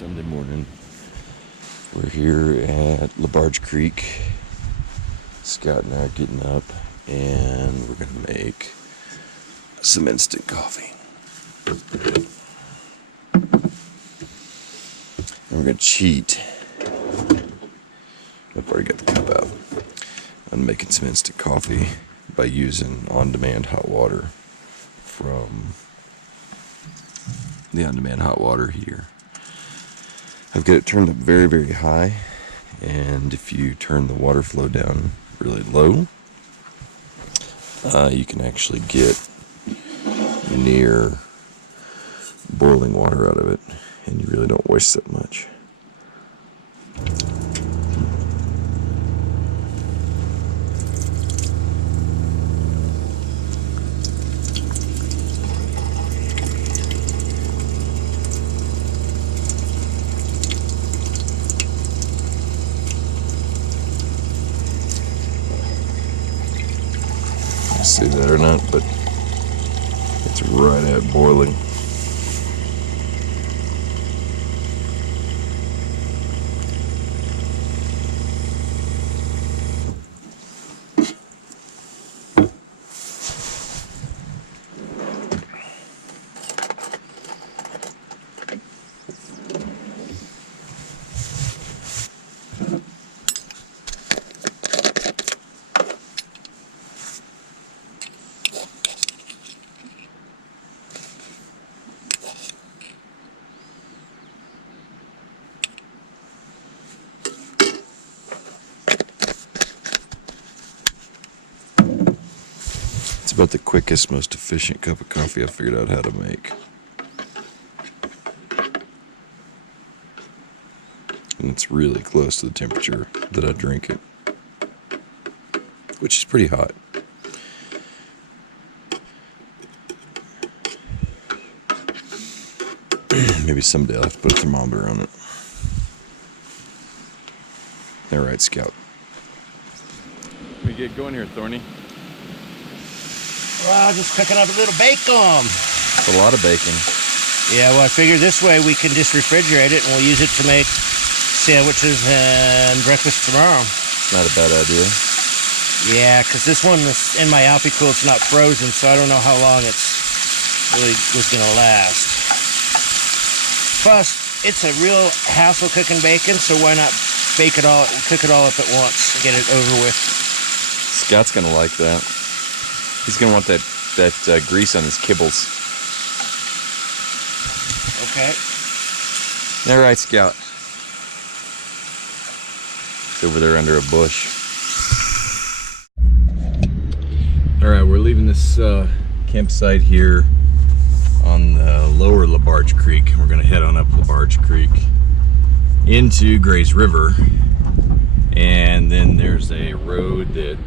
Sunday morning. We're here at LaBarge Creek. Scott and I are getting up, and we're gonna make some instant coffee. And we're gonna cheat. I've already got the cup out. I'm making some instant coffee by using on-demand hot water from the on-demand hot water heater. I've got it turned up very, very high, and if you turn the water flow down really low, you can actually get near boiling water out of it, and you really don't waste that much. See that or not, but it's right at boiling. It's about the quickest, most efficient cup of coffee I figured out how to make. And it's really close to the temperature that I drink it, which is pretty hot. Maybe someday I'll have to put a thermometer on it. All right, Scout. We get going here, Thorny. Well, just cooking up a little bacon. It's a lot of bacon. Yeah, well, I figure this way we can just refrigerate it and we'll use it to make sandwiches and breakfast tomorrow. It's not a bad idea. Yeah, because this one is in my Alpi-Cool. It's not frozen, so I don't know how long it's really was going to last. Plus, it's a real hassle cooking bacon, so why not cook it all up at once, get it over with. Scott's going to like that. He's going to want that grease on his kibbles. Okay. All right, Scout. It's over there under a bush. All right, we're leaving this campsite here on the lower LaBarge Creek. We're going to head on up LaBarge Creek into Gray's River. And then there's a road that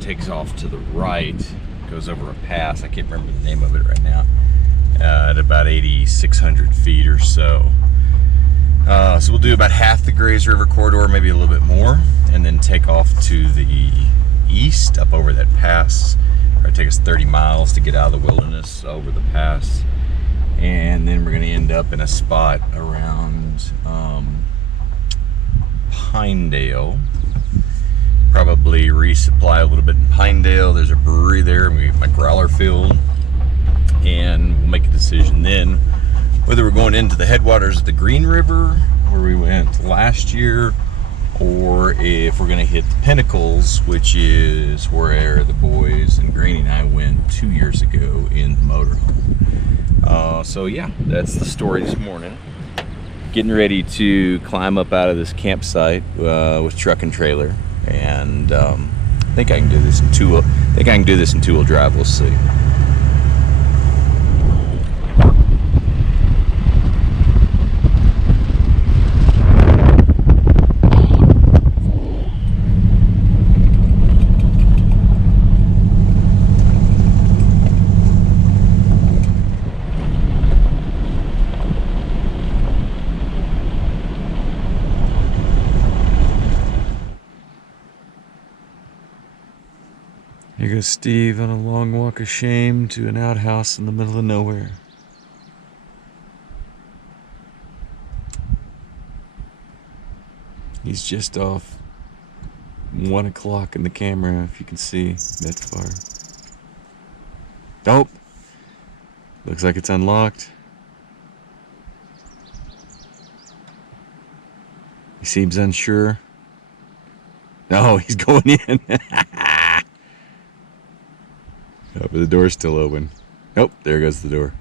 takes off to the right, goes over a pass. I can't remember the name of it right now. At about 8,600 feet or so. So we'll do about half the Grays River corridor, maybe a little bit more, and then take off to the east up over that pass. It'll take us 30 miles to get out of the wilderness over the pass, and then we're going to end up in a spot around Pinedale. Probably resupply a little bit in Pinedale. There's a brewery there, and we have my growler filled, and we'll make a decision then whether we're going into the headwaters of the Green River where we went last year, or if we're going to hit the Pinnacles, which is where the boys and Granny and I went 2 years ago in the motorhome. So yeah, that's the story this morning. Getting ready to climb up out of this campsite with truck and trailer, and I think I can do this in two-wheel drive. We'll see. Here goes Steve on a long walk of shame to an outhouse in the middle of nowhere. He's just off 1 o'clock in the camera, if you can see. That's far. Oh! Looks like it's unlocked. He seems unsure. No, he's going in. Oh, but the door's still open. Oh, there goes the door.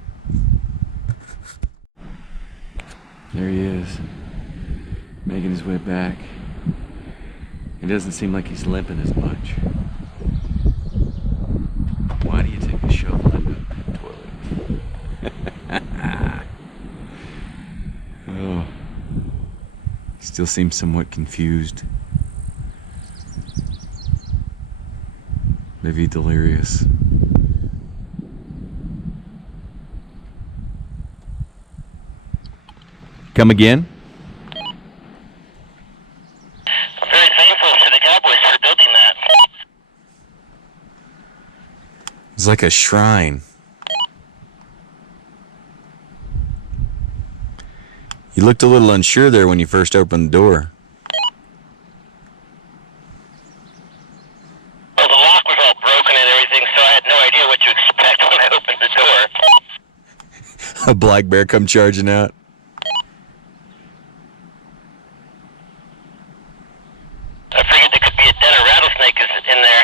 There he is, making his way back. It doesn't seem like he's limping as much. Why do you take a shovel into the toilet? Oh, he still seems somewhat confused. Maybe delirious. Come again? I'm very thankful to the Cowboys for building that. It's like a shrine. You looked a little unsure there when you first opened the door. Well, the lock was all broken and everything, so I had no idea what to expect when I opened the door. A black bear come charging out. I figured there could be a den of rattlesnakes in there.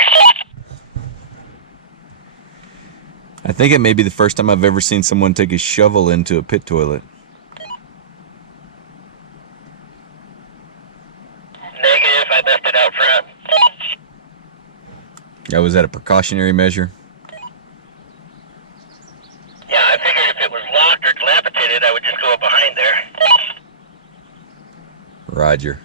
I think it may be the first time I've ever seen someone take a shovel into a pit toilet. Negative, I left it out front. Oh, was that a precautionary measure? Yeah, I figured if it was locked or dilapidated, I would just go up behind there. Roger.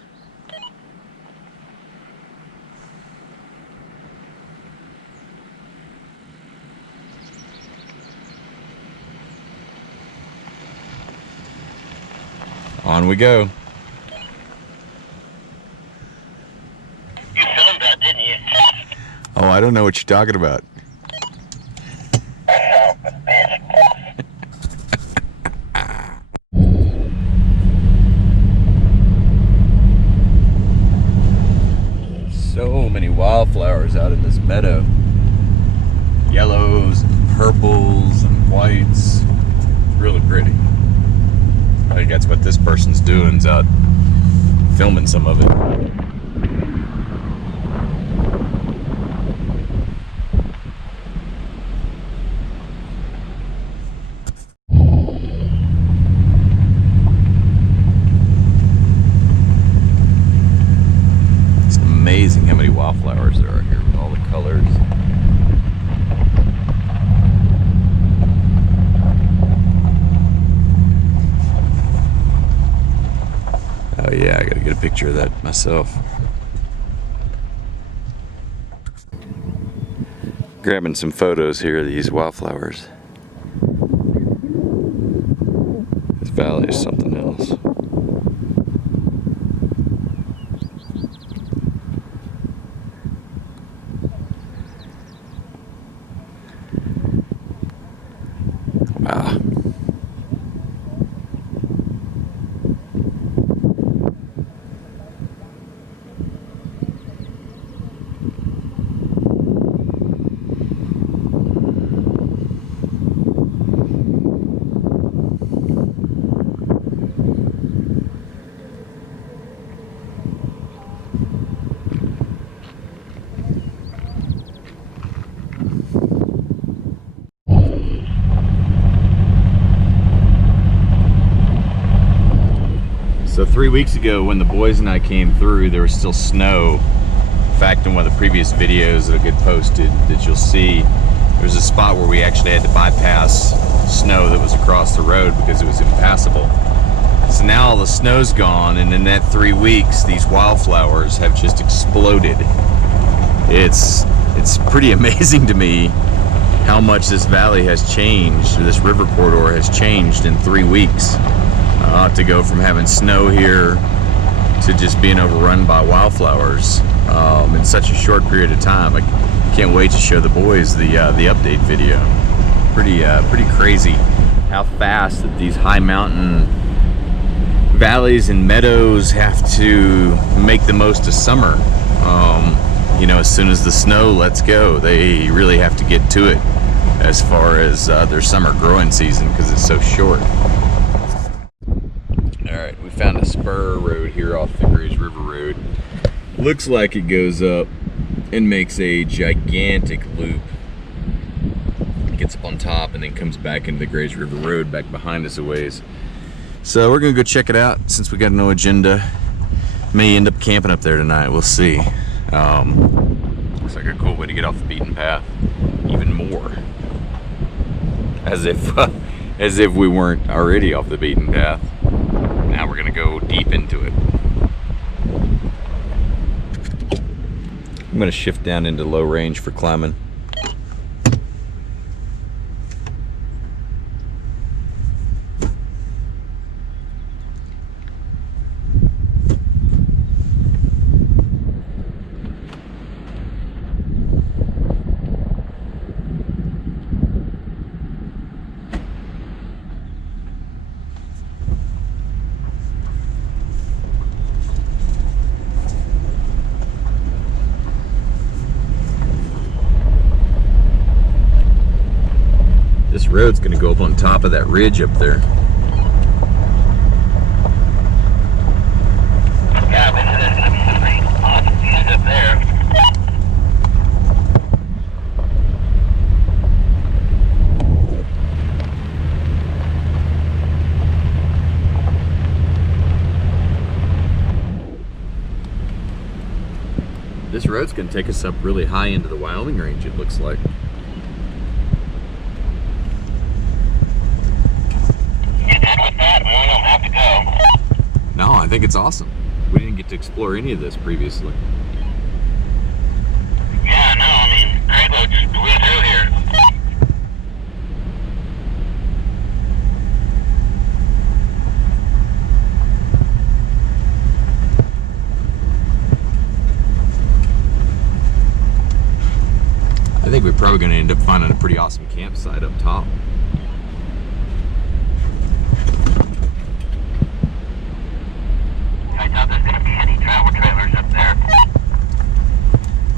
On we go. You filmed that, didn't you? Oh, I don't know what you're talking about. So many wildflowers out in this meadow. Yellows, and purples, and whites. Really pretty. I think that's what this person's doing, is out filming some of it. It's amazing how many wildflowers there are here with all the colors. Oh yeah, I gotta get a picture of that myself. Grabbing some photos here of these wildflowers. This valley is something else. Wow. So 3 weeks ago when the boys and I came through, there was still snow. In fact, in one of the previous videos that'll get posted that you'll see, there's a spot where we actually had to bypass snow that was across the road because it was impassable. So now all the snow's gone, and in that 3 weeks, these wildflowers have just exploded. It's pretty amazing to me how much this valley has changed, or this river corridor has changed in 3 weeks. To go from having snow here to just being overrun by wildflowers in such a short period of time. I can't wait to show the boys the update video. Pretty crazy how fast that these high mountain valleys and meadows have to make the most of summer. You know, as soon as the snow lets go, they really have to get to it as far as their summer growing season, because it's so short. Alright, we found a spur road here off the Grays River Road. Looks like it goes up and makes a gigantic loop. It gets up on top and then comes back into the Grays River Road back behind us a ways. So we're gonna go check it out since we got no agenda. May end up camping up there tonight, we'll see. Looks like a cool way to get off the beaten path even more. As if we weren't already off the beaten path. Now we're gonna go deep into it. I'm gonna shift down into low range for climbing. This road's gonna go up on top of that ridge up there. Yeah, I bet there's gonna be some pretty awesome views up there. This road's gonna take us up really high into the Wyoming range, it looks like. No, I think it's awesome. We didn't get to explore any of this previously. Yeah, no, I mean, Grayboat just blew through here. I think we're probably gonna end up finding a pretty awesome campsite up top. I doubt there's gonna be any travel trailers up there.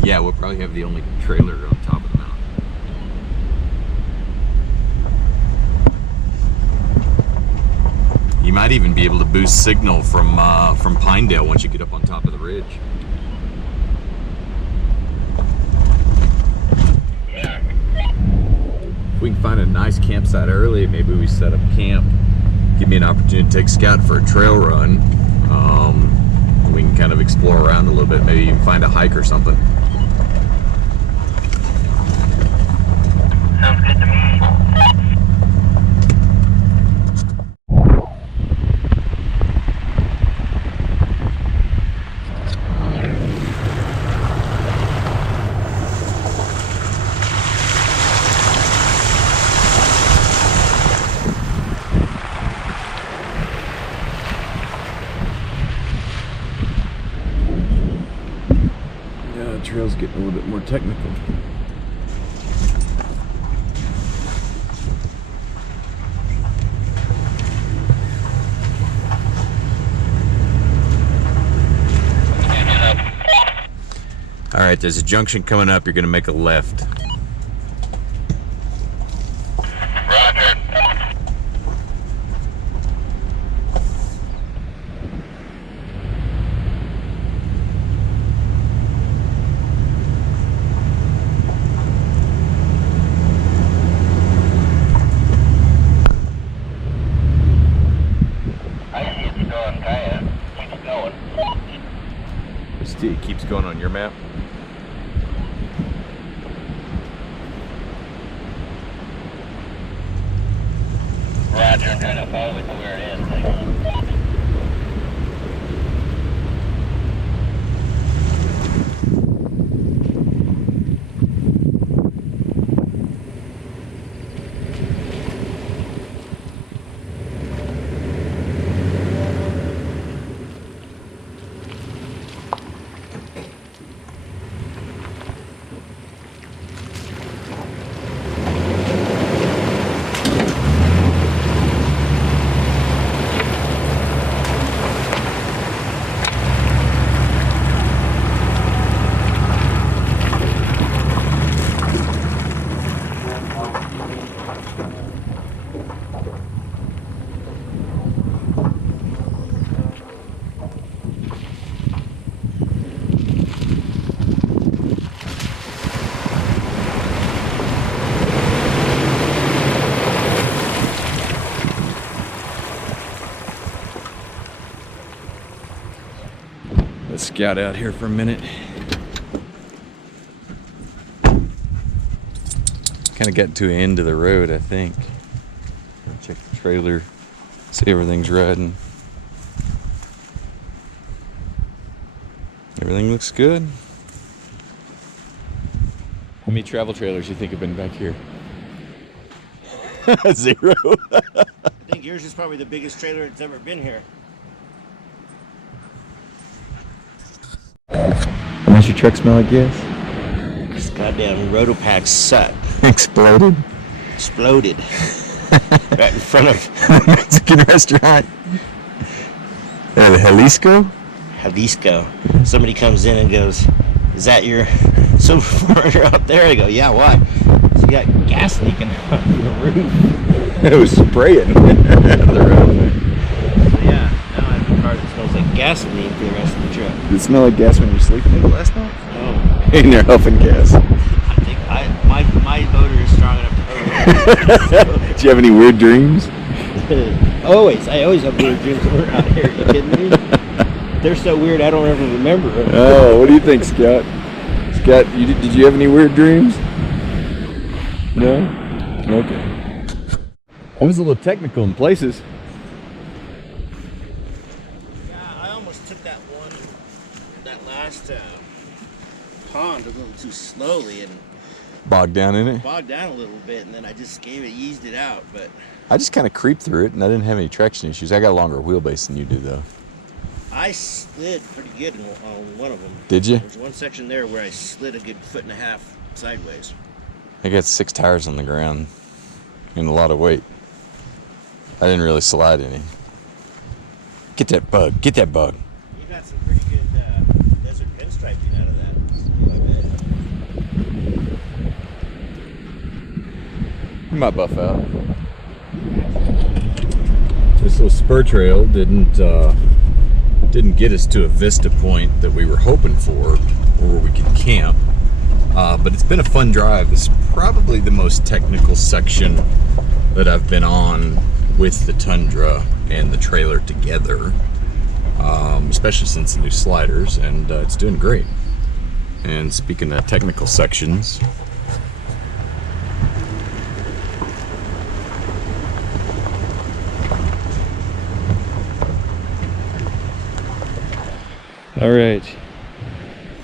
Yeah, we'll probably have the only trailer on top of the mountain. You might even be able to boost signal from Pinedale once you get up on top of the ridge. Yeah. If we can find a nice campsite early, maybe we set up camp. Give me an opportunity to take Scout for a trail run. We can kind of explore around a little bit, maybe even find a hike or something. Sounds good to me. Yeah, the trail's getting a little bit more technical. All right, there's a junction coming up. You're gonna make a left. Roger. I see it's going, kinda. Keeps going. It keeps going on your map. Roger, I'm trying to follow it to where it is. scout out here for a minute. Kind of got to the end of the road, I think. Check the trailer, see everything's riding. Everything looks good. How many travel trailers you think have been back here? 0. I think yours is probably the biggest trailer that's ever been here. Does your truck smell like gas? This goddamn Rotopack suck. Exploded? Exploded. Right in front of Mexican restaurant. The Jalisco? Jalisco. Somebody comes in and goes, "Is that your silver foreigner out there?" I go, "Yeah, why?" So you got gas leaking out of the roof. It was spraying out of the road. So yeah, now I have a car that smells like gasoline for the rest of the trip. Did it smell like gas when you were sleeping in it last night? No. Ain't there huffing gas? I think my odor is strong enough to odor. Did you have any weird dreams? Always. I always have weird dreams when we're out here. Are you kidding me? They're so weird I don't ever remember them. Oh, what do you think, Scott? Scott, did you have any weird dreams? No? Okay. I was a little technical in places. Yeah, I almost took that last pond a little too slowly and Bogged down in it? bogged down a little bit, and then I just eased it out, but I just kind of creeped through it, and I didn't have any traction issues. I got a longer wheelbase than you do, though. I slid pretty good on one of them. Did you? There's one section there where I slid a good 1.5 feet sideways. I got 6 tires on the ground and a lot of weight. I didn't really slide any. Get that bug. Get that bug. You got some pretty good desert pinstriping out of that. I bet. You might buff out. This little spur trail didn't get us to a vista point that we were hoping for, or where we could camp. But it's been a fun drive. This is probably the most technical section that I've been on with the Tundra and the trailer together, especially since the new sliders, and it's doing great. And speaking of technical sections, all right,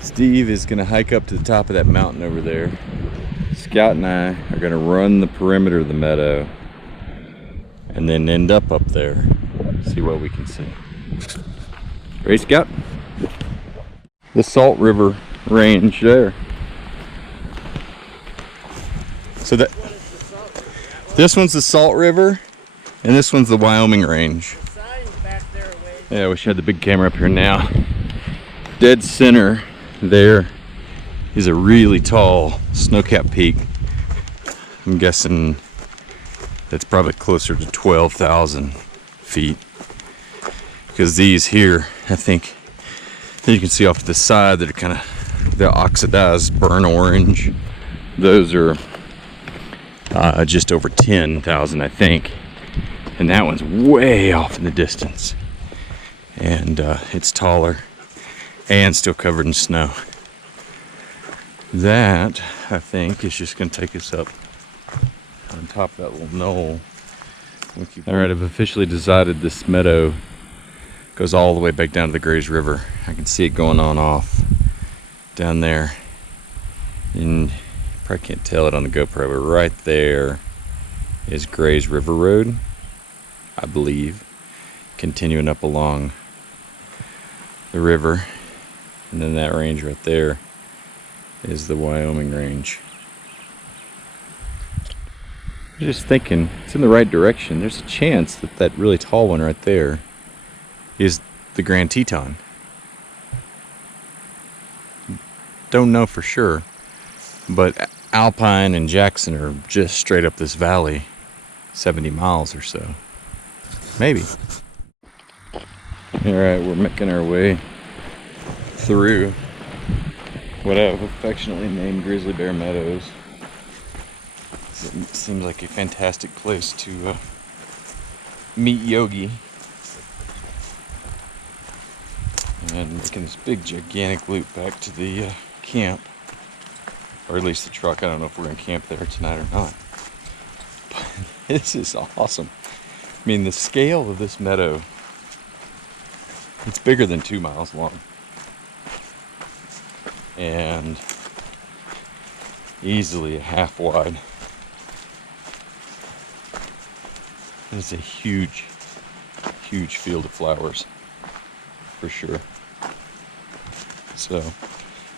Steve is gonna hike up to the top of that mountain over there. Scout and I are gonna run the perimeter of the meadow and then end up there, see what we can see. Ready, Scout? The Salt River range there. So this one's the Salt River and this one's the Wyoming range. Yeah, I wish I had the big camera up here now. Dead center there is a really tall snow-capped peak. I'm guessing that's probably closer to 12,000 feet. Because these here, I think you can see off to the side that are kind of, they're oxidized burnt orange. Those are just over 10,000, I think. And that one's way off in the distance. And it's taller and still covered in snow. That, I think, is just going to take us up on top of that little knoll. All right, I've officially decided this meadow goes all the way back down to the Grays River. I can see it going on off down there. And you probably can't tell it on the GoPro, but right there is Grays River Road, I believe, continuing up along the river. And then that range right there is the Wyoming range. I'm just thinking, it's in the right direction. There's a chance that that really tall one right there is the Grand Teton. Don't know for sure, but Alpine and Jackson are just straight up this valley, 70 miles or so. Maybe. All right, we're making our way through what I've affectionately named Grizzly Bear Meadows. It seems like a fantastic place to meet Yogi. And Making this big gigantic loop back to the camp, or at least the truck. I don't know if we're gonna camp there tonight or not. But this is awesome. I mean, the scale of this meadow, it's bigger than 2 miles long. And easily a half wide. And it's a huge, huge field of flowers, for sure. So,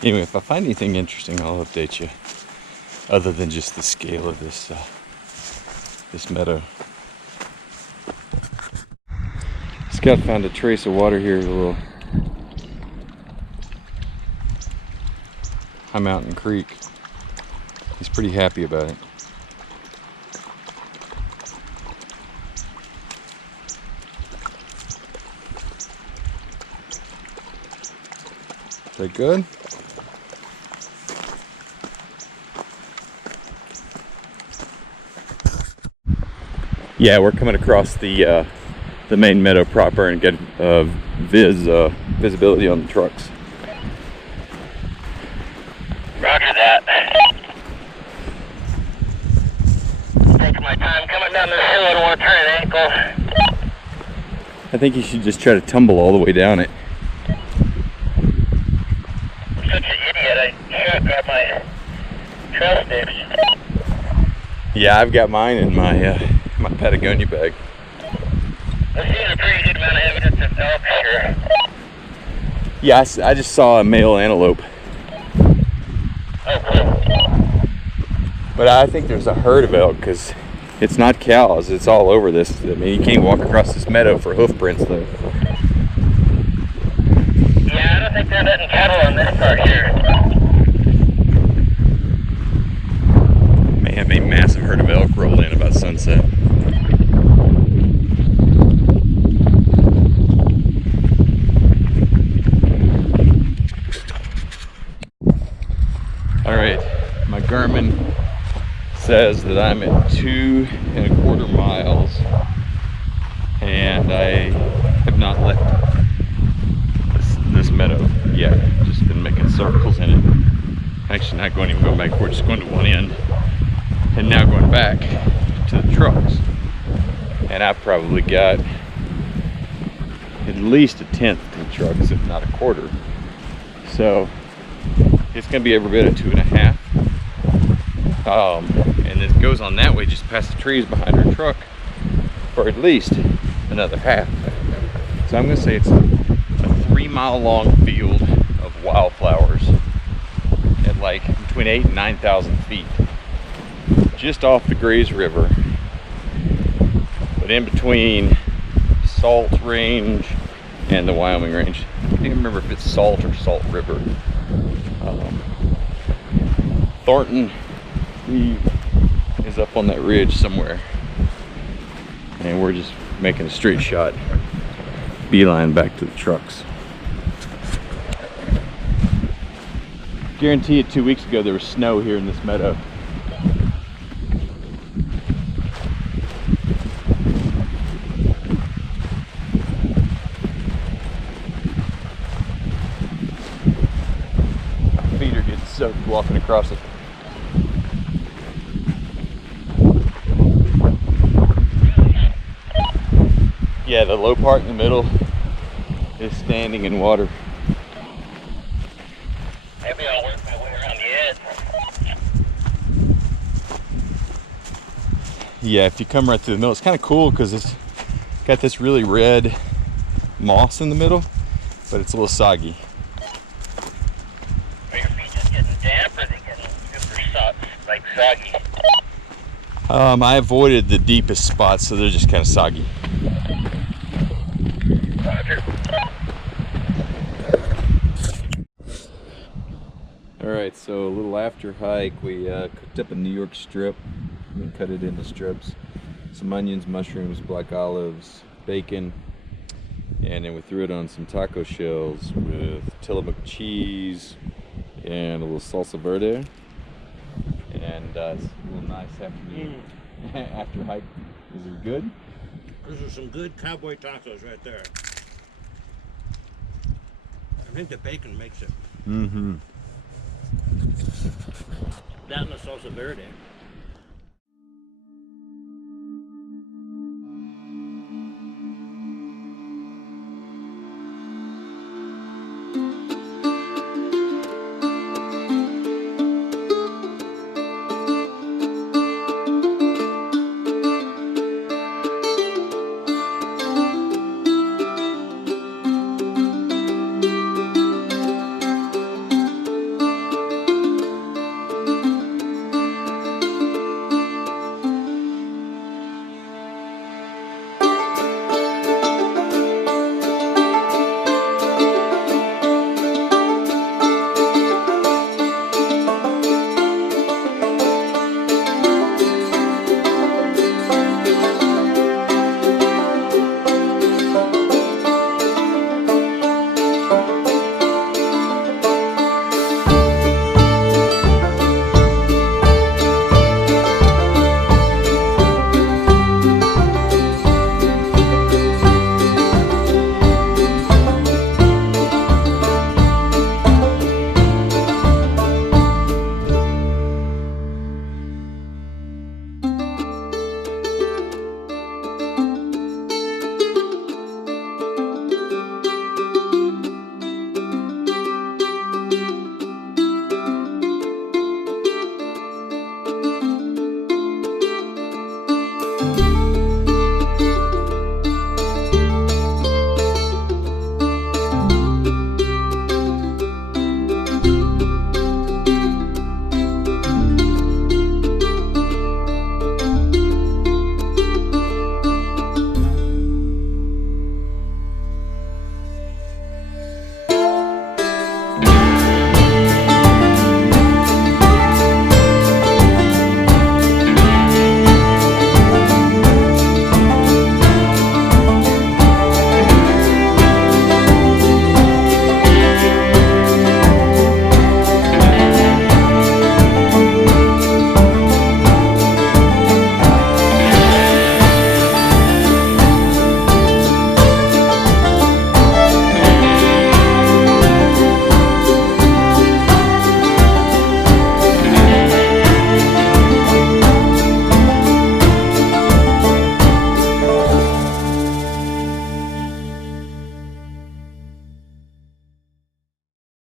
anyway, if I find anything interesting, I'll update you. Other than just the scale of this this meadow. Scott found a trace of water here, a little High Mountain Creek. He's pretty happy about it. Is that good? Yeah, we're coming across the main meadow proper and get visibility on the trucks. Roger that. Taking my time coming down this hill. I don't want to turn an ankle. I think you should just try to tumble all the way down it. I'm such an idiot. I should have grabbed my trail sticks. Yeah, I've got mine in my my Patagonia bag. This seems a pretty good amount of evidence of elk here. Yeah, I just saw a male antelope. Oh, cool. But I think there's a herd of elk because it's not cows. It's all over this. I mean, you can't walk across this meadow for hoof prints, though. Yeah, I don't think they're letting cattle on this part here. May have a massive herd of elk roll in about sunset. All right, my Garmin says that I'm at 2¼ miles, and I have not left this meadow yet. Just been making circles in it. Actually, not going back. We're just going to one end, and now going back to the trucks. And I've probably got at least 1/10 to the trucks, if not 1/4. So it's going to be every bit of 2.5. And it goes on that way just past the trees behind our truck for at least another half. So I'm going to say it's a 3-mile long field of wildflowers at like between 8,000 and 9,000 feet, just off the Grays River, but in between Salt Range and the Wyoming Range. I can't remember if it's Salt or Salt River. Thornton is up on that ridge somewhere, and we're just making a straight shot, beeline back to the trucks. Guarantee it, 2 weeks ago there was snow here in this meadow. My feet are getting soaked walking across it. Yeah, the low part in the middle is standing in water. Maybe I'll work my way around the edge. Yeah, if you come right through the middle, it's kind of cool because it's got this really red moss in the middle, but it's a little soggy. Are your feet just getting damp, or are they getting super soggy? I avoided the deepest spots, so they're just kind of soggy. Roger. All right, so a little after hike, we cooked up a New York strip. We cut it into strips. Some onions, mushrooms, black olives, bacon, and then we threw it on some taco shells with Tillamook cheese and a little salsa verde. And it's a little nice afternoon after hike. Is it good? Those are some good cowboy tacos right there. think the bacon makes it. Mm-hmm. That and the salsa verde.